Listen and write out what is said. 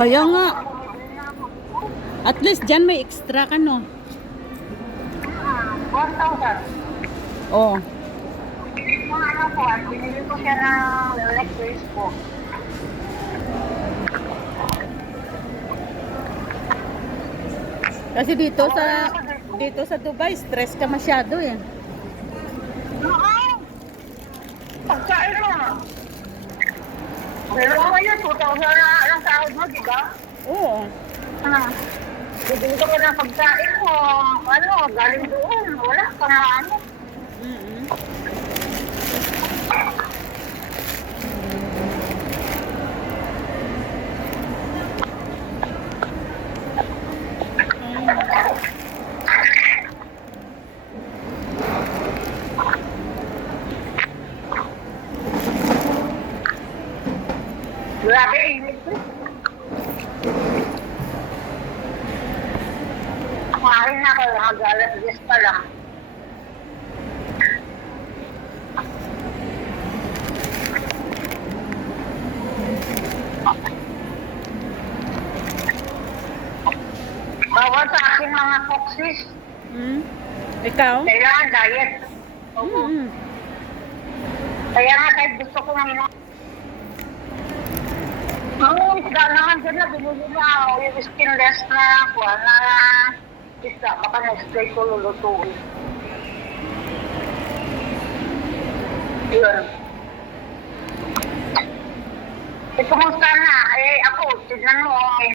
Kaya nga. At least dyan may extra ka, no? 1,000. Oo. Yung ano po, binili ko siya ng electric po. Kasi dito sa Dubai, stress ka masyado eh. Pagkain mo. Pero ngayon, 2,000 na ang sahod mo, di ba? Oo. Bibili ka pa ng pagkain mo. Ano, galing doon. Wala ka na ano. Mm-mm. Grabe, init ko. Kumain na ako, mag-alas 10 pa lang. Bawal sa aking mga koksis. Mm. Ikaw? Kailangan diet. Mm-mm. Kaya nga kahit gusto ko ng ang isda naman dyan na binili na yung skinless na kuha na isda. Baka next day ko lulutuin. Yun. Eh, kumusta na? Eh, ako, tignan mo,